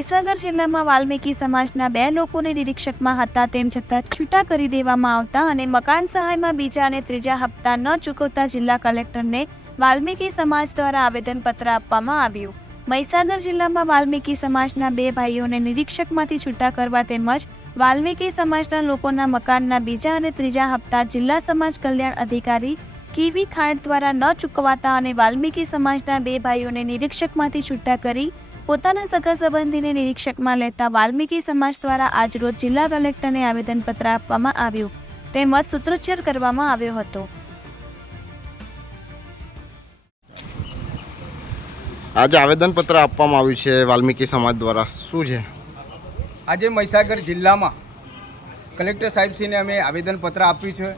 મહીસાગર જિલ્લામાં વાલ્મીકી સમાજના 2 લોકોને નિરીક્ષકમાં હતા તેમ છતાં છૂટા કરી દેવામાં આવતા અને મકાન સહાયમાં બીજા અને ત્રીજા હપ્તા ન ચૂકવતા જિલ્લા કલેક્ટરને વાલ્મીકી સમાજ દ્વારા આવેદનપત્ર આપવામાં આવ્યું। મહીસાગર જિલ્લામાં વાલ્મીકી સમાજના 2 ભાઈઓને નિરીક્ષકમાંથી છૂટા કરવા તેમજ વાલ્મીકી સમાજના લોકોના મકાનના બીજા અને ત્રીજા હપ્તા જિલ્લા સમાજ કલ્યાણ અધિકારી કીવી ખાંડ દ્વારા ન ચૂકવાતા અને વાલ્મીકી સમાજના 2 ભાઈઓને નિરીક્ષકમાંથી છૂટા કરી પોતાના સગા સંબંધીને નિરીક્ષકમાં લેતા વાલ્મીકી સમાજ દ્વારા આજરોજ જિલ્લા કલેક્ટરને આવેદનપત્ર આપવામાં આવ્યું તેમજ સૂત્રોચ્ચાર કરવામાં આવ્યો હતો। આજે આવેદનપત્ર આપવામાં આવ્યું છે વાલ્મીકી સમાજ દ્વારા, શું છે? આજે મહીસાગર જિલ્લામાં કલેક્ટર સાહેબશ્રીને અમે આવેદનપત્ર આપ્યું છે।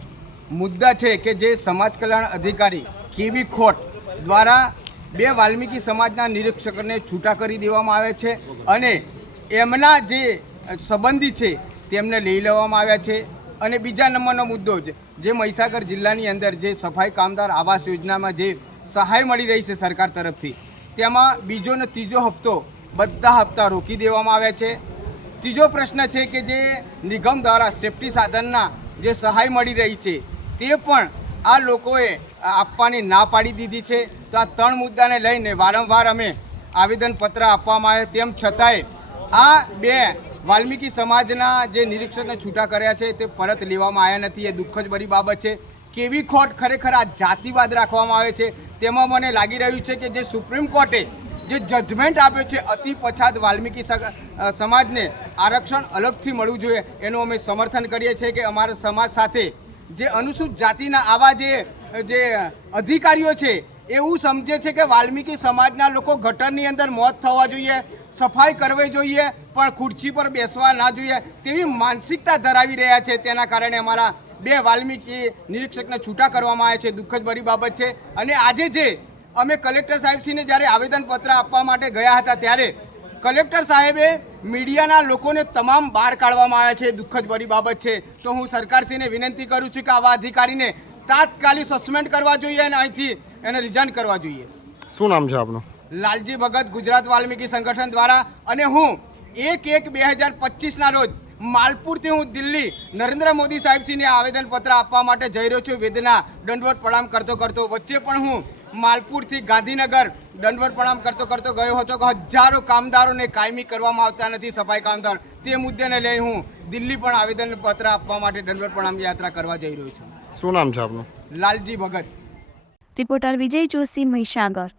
મુદ્દા છે કે જે સમાજ કલ્યાણ અધિકારી કેવી ખોટ દ્વારા 2 વાલ્મીકી સમાજના નિરીક્ષકોને છૂટા કરી દેવામાં આવે છે અને એમના જે સંબંધી છે તેમને લઈ લેવામાં આવ્યા છે। અને બીજા નંબરનો મુદ્દો છે જે મહીસાગર જિલ્લાની અંદર જે સફાઈ કામદાર આવાસ યોજનામાં જે સહાય મળી રહી છે સરકાર તરફથી, તેમાં બીજો અને ત્રીજો હપ્તો બધા હપ્તા રોકી દેવામાં આવ્યા છે। ત્રીજો પ્રશ્ન છે કે જે નિગમ દ્વારા સેફ્ટી સાધનના જે સહાય મળી રહી છે તે પણ આ લોકોએ આપવાની ના પાડી દીધી છે। તો આ 3 મુદ્દાને લઈને વારંવાર અમે આવેદનપત્ર આપવામાં આવે, તેમ છતાંય આ 2 વાલ્મીકી સમાજના જે નિરીક્ષકને છૂટા કર્યા છે તે પરત લેવામાં આવ્યા નથી। એ દુઃખ જ ભરી બાબત છે। કેવી ખોટ ખરેખર આ જાતિવાદ રાખવામાં આવે છે તેમાં મને લાગી રહ્યું છે કે જે સુપ્રીમ કોર્ટે જે જજમેન્ટ આપ્યો છે અતિ પછાત વાલ્મીકી સમાજને આરક્ષણ અલગથી મળવું જોઈએ એનું અમે સમર્થન કરીએ છીએ કે અમારા સમાજ સાથે જે અનુસૂચિત જાતિના આવા જે અધિકારીઓ છે એવું સમજે છે કે વાલ્મીકી સમાજના લોકો ગટરની અંદર મોત થવા જોઈએ, સફાઈ કરવી જોઈએ પણ ખુરશી પર બેસવા ના જોઈએ તેવી માનસિકતા ધરાવી રહ્યા છે। તેના કારણે અમારા 2 વાલ્મીકી નિરીક્ષકને છૂટા કરવામાં આવ્યા છે, દુઃખદ ભરી બાબત છે। અને આજે જે અમે કલેક્ટર સાહેબશ્રીને જ્યારે આવેદનપત્ર આપવા માટે ગયા હતા ત્યારે કલેક્ટર સાહેબે મીડિયાના લોકોને તમામ બહાર કાઢવામાં આવ્યા છે, દુઃખદ ભરી બાબત છે। તો હું સરકારશ્રીને વિનંતી કરું છું કે આવા અધિકારીને તાત્કાલિક સસ્પેન્ડ કરવા જોઈએ અને અહીંથી એને રિઝાઇન કરવા જોઈએ। શું નામ છે આપનું? લાલજી ભગત, ગુજરાત વાલ્મીકી સંગઠન દ્વારા। અને હું 1/1/2025ના રોજ માલપુરથી હું દિલ્હી નરેન્દ્ર મોદી સાહેબશ્રીને આવેદનપત્ર આપવા માટે જઈ રહ્યો છું। વેદના દંડવત પ્રણામ કરતો વચ્ચે પણ હું માલપુરથી ગાંધીનગર દંડવત પ્રણામ કરતો ગયો હતો કે હજારો કામદારોને કાયમી કરવામાં આવતા નથી સફાઈ કામદાર, તે મુદ્દાને લઈ હું દિલ્હી પણ આવેદનપત્ર આપવા માટે દંડવત પ્રણામ યાત્રા કરવા જઈ રહ્યો છું। શું નામ છે આપનું? લાલજી ભગત। રિપોર્ટર વિજય જોશી, મહીસાગર।